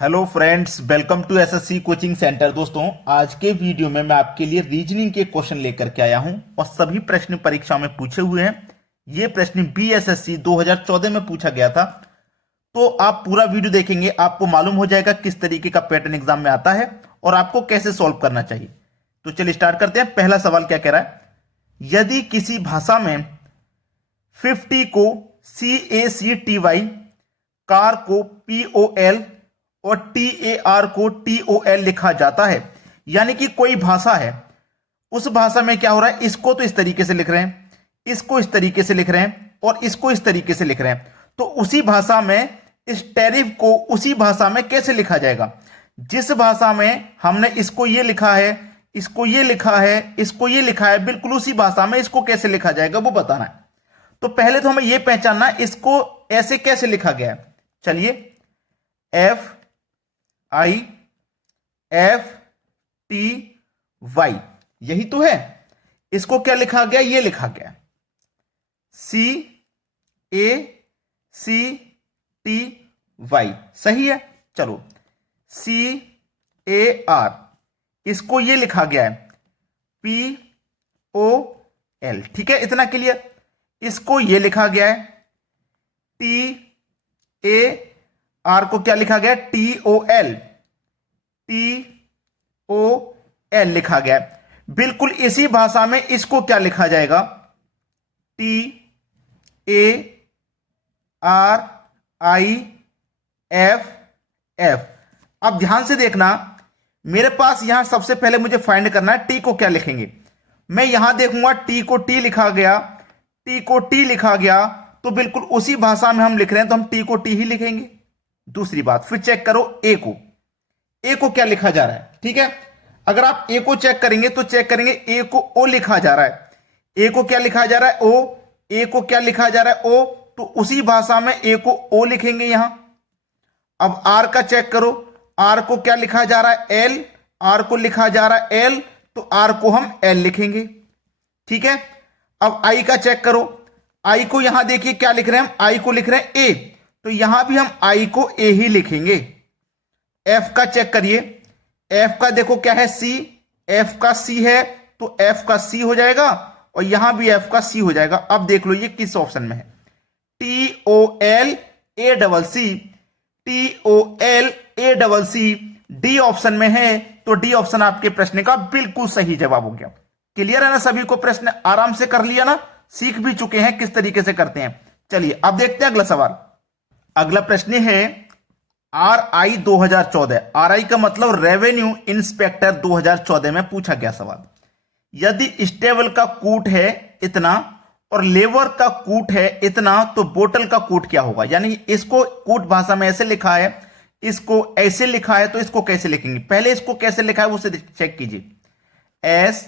Hello friends, welcome to SSC coaching centre. दोस्तों, आज के वीडियो में मैं आपके लिए रीजनिंग के क्वेश्चन लेकर के आया हूं और सभी प्रश्न परीक्षा में पूछे हुए हैं। ये प्रश्न बीएसएससी 2014 में पूछा गया था। तो आप पूरा वीडियो देखेंगे, आपको मालूम हो जाएगा किस तरीके का पैटर्न एग्जाम में आता है और आपको कैसे सॉल्व करना चाहिए। तो चलिए स्टार्ट करते हैं। पहला सवाल क्या कह रहा है, यदि किसी भाषा में 50 को CACTY, कार को POL और TAR को TOL लिखा जाता है, यानी कि कोई भाषा है, उस भाषा में क्या हो रहा है, इसको तो इस तरीके से लिख रहे हैं, इसको इस तरीके से लिख रहे हैं और इसको इस तरीके से लिख रहे हैं। तो उसी भाषा में इस टैरिफ को उसी भाषा में कैसे लिखा जाएगा। जिस भाषा में हमने इसको ये लिखा है, इसको ये लिखा है, इसको ये लिखा है, बिल्कुल उसी भाषा में इसको कैसे लिखा जाएगा वो बताना है। तो पहले तो हमें यह पहचानना है इसको ऐसे कैसे लिखा गया है। चलिए, FIFTY यही तो है। इसको क्या लिखा गया, ये लिखा गया CACTY, सही है। चलो, CAR, इसको ये लिखा गया है POL, ठीक है, इतना क्लियर। इसको ये लिखा गया है TAR को क्या लिखा गया, TOL लिखा गया है। बिल्कुल इसी भाषा में इसको क्या लिखा जाएगा, TARIFF। अब ध्यान से देखना, मेरे पास यहां सबसे पहले मुझे फाइंड करना है टी को क्या लिखेंगे। मैं यहां देखूंगा टी को टी लिखा गया, टी को टी लिखा गया, तो बिल्कुल उसी भाषा में हम लिख रहे हैं तो हम टी को टी ही लिखेंगे। दूसरी बात, फिर चेक करो ए को क्या लिखा जा रहा है, ठीक है। अगर आप ए को चेक करेंगे तो चेक करेंगे ए को ओ लिखा जा रहा है। ए को क्या लिखा जा रहा है, ओ। ए को क्या लिखा जा रहा है, ओ। तो उसी भाषा में ए को ओ लिखेंगे यहां। अब आर का चेक करो, आर को क्या लिखा जा रहा है, एल। आर को लिखा जा रहा है एल, तो आर को हम एल लिखेंगे, ठीक है। अब आई का चेक करो, आई को यहां देखिए क्या लिख रहे हैं हम, आई को लिख रहे हैं ए, तो यहां भी हम आई को ए ही लिखेंगे। एफ का चेक करिए, एफ का देखो क्या है, सी। एफ का सी है तो एफ का सी हो जाएगा और यहां भी एफ का सी हो जाएगा। अब देख लो ये किस ऑप्शन में है, TOLACC डी ऑप्शन में है। तो डी ऑप्शन आपके प्रश्न का बिल्कुल सही जवाब हो गया। क्लियर है ना, सभी को प्रश्न आराम से कर लिया ना, सीख भी चुके हैं किस तरीके से करते हैं। चलिए अब देखते हैं अगला सवाल। अगला प्रश्न है RI 2014। RI का मतलब रेवेन्यू इंस्पेक्टर 2014 में पूछा गया सवाल। यदि स्टेबल का कूट है इतना और लेबर का कूट है इतना, तो बोतल का कूट क्या होगा। यानी इसको कूट भाषा में ऐसे लिखा है, इसको ऐसे लिखा है, तो इसको कैसे लिखेंगे। पहले इसको कैसे लिखा है उसे चेक कीजिए, STABLE,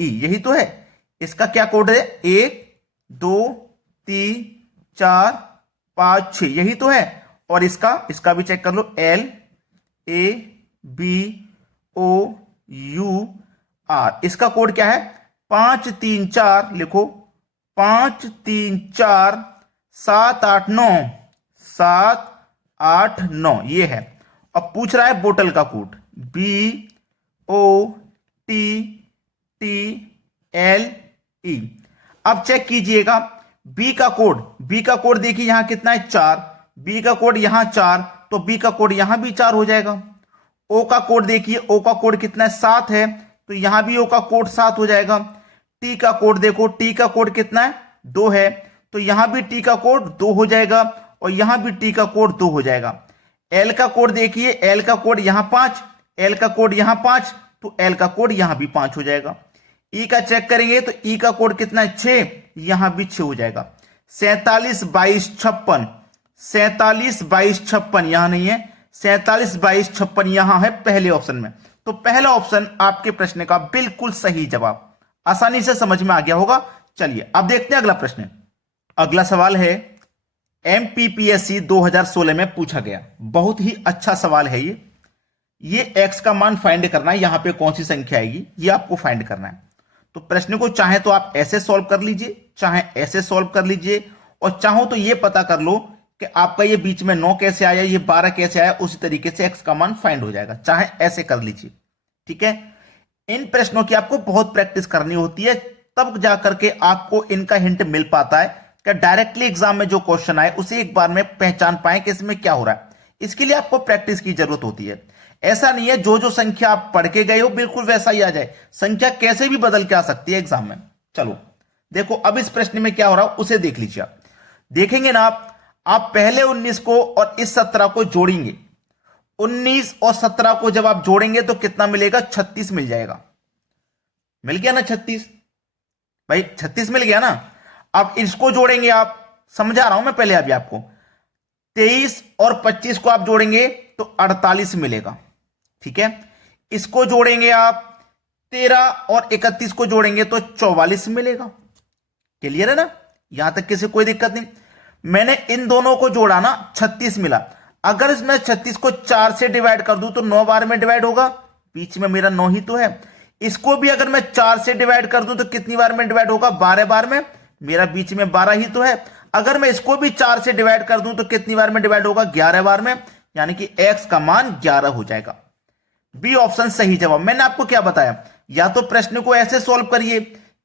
यही तो है। इसका क्या कोड है, 1 2 3 4 5 6, यही तो है। और इसका भी चेक कर लो, LABOUR। इसका कोड क्या है, 5 3 4, लिखो 5 3 4 7 8 9, 7 8 9, ये है। अब पूछ रहा है बोतल का कोड, BOTTLE। अब चेक कीजिएगा बी का कोड देखिए यहां कितना है, 4। बी का कोड यहां 4, तो बी का कोड यहां भी 4 हो जाएगा। ओ का कोड देखिए, ओ का कोड कितना है, 7 है, तो यहां भी ओ का कोड 7 हो जाएगा। टी का कोड देखो, टी का कोड कितना है, 2 है, तो यहां भी टी का कोड 2 हो जाएगा और यहां भी टी का कोड 2 हो जाएगा। एल का कोड देखिए, एल का कोड यहां 5, एल का कोड यहां 5, तो एल का कोड यहां भी 5 हो जाएगा। ई का चेक करेंगे तो ई का कोड कितना है, 6, यहां भी 6 हो जाएगा। 47 22 56, 47 22 56 यहां नहीं है, 47 22 56 यहां है पहले ऑप्शन में। तो पहला ऑप्शन आपके प्रश्न का बिल्कुल सही जवाब, आसानी से समझ में आ गया होगा। चलिए अब देखते हैं अगला प्रश्न। अगला सवाल है MPPSC 2016 में पूछा गया, बहुत ही अच्छा सवाल है ये x का मान फाइंड करना है, यहां पे कौन सी संख्या आएगी ये आपको फाइंड करना है। तो प्रश्न को चाहे तो आप ऐसे सॉल्व कर लीजिए, चाहे ऐसे सॉल्व कर लीजिए, और चाहो तो ये पता कर लो कि आपका ये बीच में 9 कैसे आया, ये 12 कैसे आया, उसी तरीके से एक्स का मान फाइंड हो जाएगा। चाहे ऐसे कर लीजिए, ठीक है। इन प्रश्नों की आपको बहुत प्रैक्टिस करनी होती है, तब जाकर के आपको इनका हिंट मिल पाता है कि डायरेक्टली एग्जाम में जो क्वेश्चन आए उसे एक बार में पहचान पाए कि इसमें क्या हो रहा है। इसके लिए आपको प्रैक्टिस की जरूरत होती है। ऐसा नहीं है जो जो संख्या आप पढ़ के गए हो बिल्कुल वैसा ही आ जाए, संख्या कैसे भी बदल के आ सकती है एग्जाम में। चलो देखो अब इस प्रश्न में क्या हो रहा है उसे देख लीजिए। देखेंगे ना आप पहले 19 को और इस 17 को जोड़ेंगे। 19 और 17 को जब आप जोड़ेंगे तो कितना मिलेगा, 36 मिल जाएगा। मिल गया ना 36, भाई 36 मिल गया ना। अब इसको जोड़ेंगे आप, समझा रहा हूं मैं पहले अभी आपको, 23 और 25 को आप जोड़ेंगे तो 48 मिलेगा, ठीक है। इसको जोड़ेंगे आप, 13 और 31 को जोड़ेंगे तो 44 मिलेगा। क्लियर है ना, यहां तक किसी कोई दिक्कत नहीं। मैंने इन दोनों को जोड़ा ना, 36 मिला। अगर इसमें 36 को 4 से डिवाइड कर दूं तो 9 बार में डिवाइड होगा, बीच में मेरा 9 ही तो है। इसको भी अगर मैं 4 से डिवाइड कर दूं तो कितनी बार में डिवाइड होगा, 12 बार में, मेरा बीच में 12 ही तो है। अगर मैं इसको भी 4 से डिवाइड कर दूं तो कितनी बार में डिवाइड होगा, 11 बार में, यानी कि x का मान 11 हो जाएगा। बी ऑप्शन सही जवाब। मैंने आपको क्या बताया, या तो प्रश्न को ऐसे सॉल्व करिए,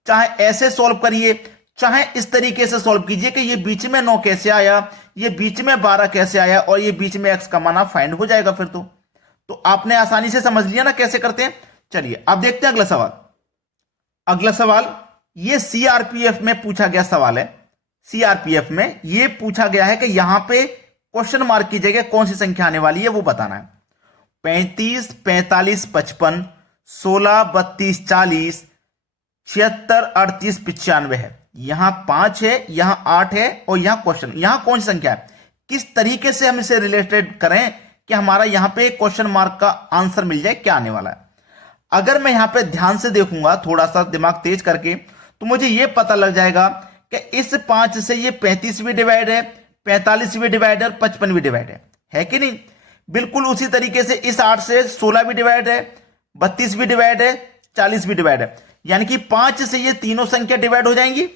चाहे ऐसे सॉल्व करिए, चाहे इस तरीके से सॉल्व कीजिए कि ये बीच में 9 कैसे आया, ये बीच में 12 कैसे आया और ये बीच में x का मान आप फाइंड हो जाएगा। फिर तो आपने आसानी से समझ लिया ना कैसे करते हैं। चलिए अब देखते हैं अगला सवाल। अगला सवाल ये सीआरपीएफ में पूछा गया सवाल है। सीआरपीएफ में ये पूछा गया है कि यहां पे क्वेश्चन मार्क की जगह कौन सी संख्या आने वाली है वो बताना है। 35, 45, 55, 16, 32, 40, 76, 38, 95 है। यहां 5 है, यहां 8 है और यहां क्वेश्चन, यहां कौन सी संख्या है, किस तरीके से हम इसे रिलेटेड करें कि हमारा यहां पे क्वेश्चन मार्क का आंसर मिल जाए, क्या आने वाला है। अगर मैं यहां पे ध्यान से देखूंगा, थोड़ा सा दिमाग तेज करके, तो मुझे यह पता लग जाएगा कि इस 5 से ये 35 भी डिवाइड है, 45 भी डिवाइड है, 55 भी डिवाइड है कि नहीं। बिल्कुल उसी तरीके से इस 8 से 16 भी डिवाइड है, 32 भी डिवाइड है, 40 भी डिवाइड है। यानी कि 5 से ये तीनों संख्या डिवाइड हो जाएंगी,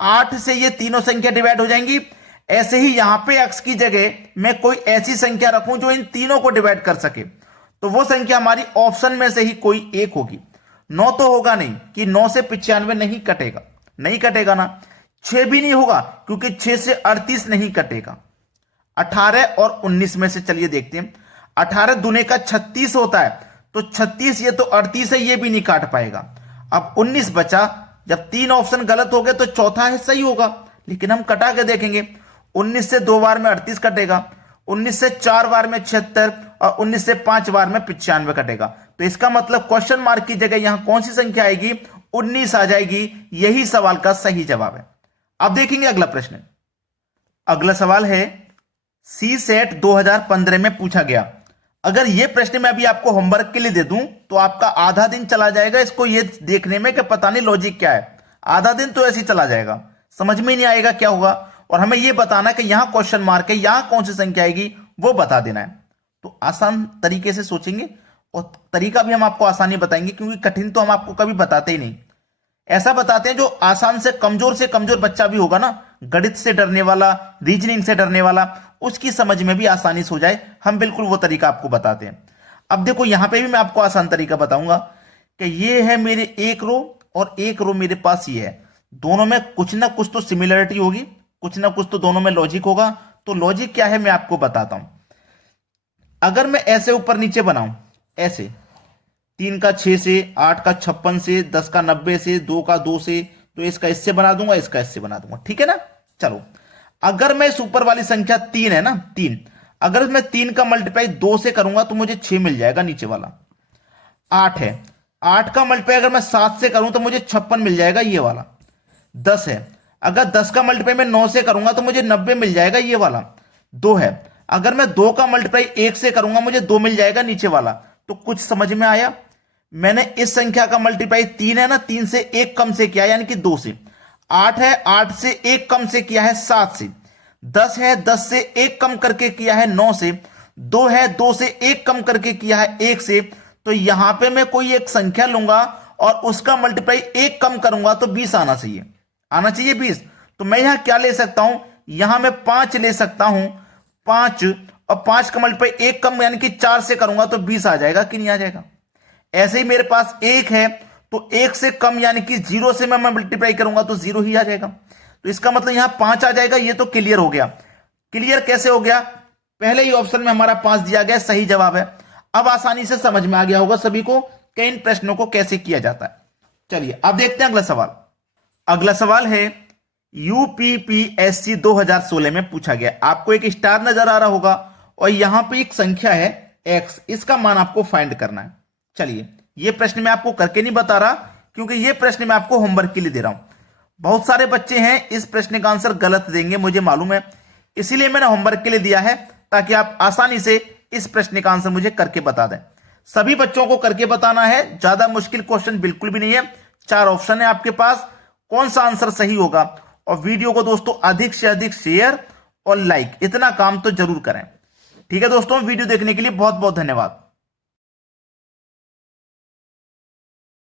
8 से ये तीनों संख्या डिवाइड हो जाएंगी। ऐसे ही यहां पे x की जगह मैं कोई ऐसी संख्या रखूं जो इन तीनों को डिवाइड कर सके, तो वो संख्या हमारी ऑप्शन में से ही कोई एक होगी। 9 तो होगा नहीं कि 9 से 95 नहीं कटेगा, नहीं कटेगा ना। 6 भी नहीं होगा क्योंकि 6 से 38 नहीं कटेगा। 18 और 19 में से चलिए देखते हैं। 18 दूने का 36 होता है, तो 36 ये तो 38 है, ये भी नहीं काट पाएगा। अब 19 बचा, जब 3 ऑप्शन गलत हो गए तो चौथा है सही होगा, लेकिन हम कटा के देखेंगे। 19 से 2 बार में 38 कटेगा, 19 से 4 बार में 76 और 19 से 5 बार में 95 कटेगा। तो इसका मतलब क्वेश्चन मार्क की जगह यहां कौन सी संख्या आएगी, 19 आ जाएगी। यही सवाल का सही जवाब है। अब देखेंगे अगला प्रश्न। अगला सवाल है सी सेट 2015 में पूछा गया। अगर यह प्रश्न मैं अभी आपको होमवर्क के लिए दे दूं तो आपका आधा दिन चला जाएगा इसको ये देखने में कि पता नहीं लॉजिक क्या है। आधा दिन तो ऐसे ही चला जाएगा, समझ में नहीं आएगा क्या होगा, और हमें यह बताना कि यहां क्वेश्चन मार्क है, यहां कौन सी संख्या आएगी वो बता देना है। तो आसान तरीके से सोचेंगे और तरीका भी हम आपको आसानी बताएंगे, क्योंकि कठिन तो हम आपको कभी बताते ही नहीं। ऐसा बताते हैं जो आसान से कमजोर बच्चा भी होगा ना, गणित से डरने वाला, रीजनिंग से डरने वाला, उसकी समझ में भी आसानी से हो जाए, हम बिल्कुल वो तरीका आपको बताते हैं। अब देखो यहां पे भी मैं आपको आसान तरीका बताऊंगा कि ये है मेरे एक रो और एक रो मेरे पास ये है। दोनों में कुछ ना कुछ तो सिमिलरिटी होगी, कुछ ना कुछ तो दोनों में लॉजिक होगा। तो लॉजिक क्या है मैं आपको बताता हूं। अगर मैं ऐसे ऊपर नीचे बनाऊं, ऐसे 3 का 6 से, 8 का 56 से, 10 का 90 से, 2 का 2 से, तो इसका इससे बना दूंगा, इसका इससे बना दूंगा, ठीक है ना। चलो अगर मैं इस ऊपर वाली संख्या 3 है ना, 3, अगर मैं 3 का मल्टीप्लाई 2 से करूंगा तो मुझे 6 मिल जाएगा, नीचे वाला 8 है। 8 का मल्टीप्लाई अगर मैं 7 से करूं तो मुझे 56 मिल जाएगा, ये वाला 10 है। अगर 10 का मल्टीप्लाई मैं 9 से करूंगा तो मुझे 90 मिल जाएगा, ये वाला 2 है। अगर मैं 2 का मल्टीप्लाई 1 से करूंगा मुझे 2 मिल जाएगा, नीचे वाला। तो कुछ समझ में आया। मैंने इस संख्या का मल्टीप्लाई 3 है ना, 3 से 1 कम से किया यानी कि 2 से। 8 है, 8 से 1 कम से किया है 7 से। 10 है, 10 से 1 कम करके किया है 9 से। 2 है, 2 से 1 कम करके किया है 1 से। तो यहां पे मैं कोई एक संख्या लूंगा और उसका मल्टीप्लाई 1 कम करूंगा तो 20 आना चाहिए, 20। तो मैं यहां क्या ले सकता हूं, यहां मैं 5 ले सकता हूं, 5, और 5 का मल्टीप्लाई 1 कम यानी कि 4 से करूंगा तो 20 आ जाएगा कि नहीं आ जाएगा। ऐसे ही मेरे पास 1 है तो 1 से कम यानी कि 0 से मैं मल्टीप्लाई करूंगा तो 0 ही आ जाएगा। तो इसका मतलब यहां 5 आ जाएगा। ये तो क्लियर हो गया। क्लियर कैसे हो गया? पहले ही ऑप्शन में हमारा 5 दिया गया, सही जवाब है। अब आसानी से समझ में आ गया होगा सभी को कि इन प्रश्नों को कैसे किया जाता है। चलिए अब देखते हैं अगला सवाल। अगला सवाल है यूपीपीएससी 2016 में पूछा गया। आपको एक स्टार नजर आ रहा होगा और यहां पे एक संख्या है x, इसका मान आपको फाइंड करना है। चलिए ये प्रश्न मैं आपको करके नहीं बता रहा क्योंकि ये प्रश्न मैं आपको होमवर्क के लिए दे रहा हूं। बहुत सारे बच्चे हैं इस प्रश्न का आंसर गलत देंगे, मुझे मालूम है, इसीलिए मैंने होमवर्क के लिए दिया है ताकि आप आसानी से इस प्रश्न का आंसर मुझे करके बता दें। सभी बच्चों को करके बताना है, ज्यादा मुश्किल क्वेश्चन बिल्कुल भी नहीं है। 4 ऑप्शन है आपके पास, कौन सा आंसर सही होगा। और वीडियो को दोस्तों अधिक से अधिक शेयर और लाइक, इतना काम तो जरूर करें। ठीक है दोस्तों, वीडियो देखने के लिए बहुत बहुत धन्यवाद।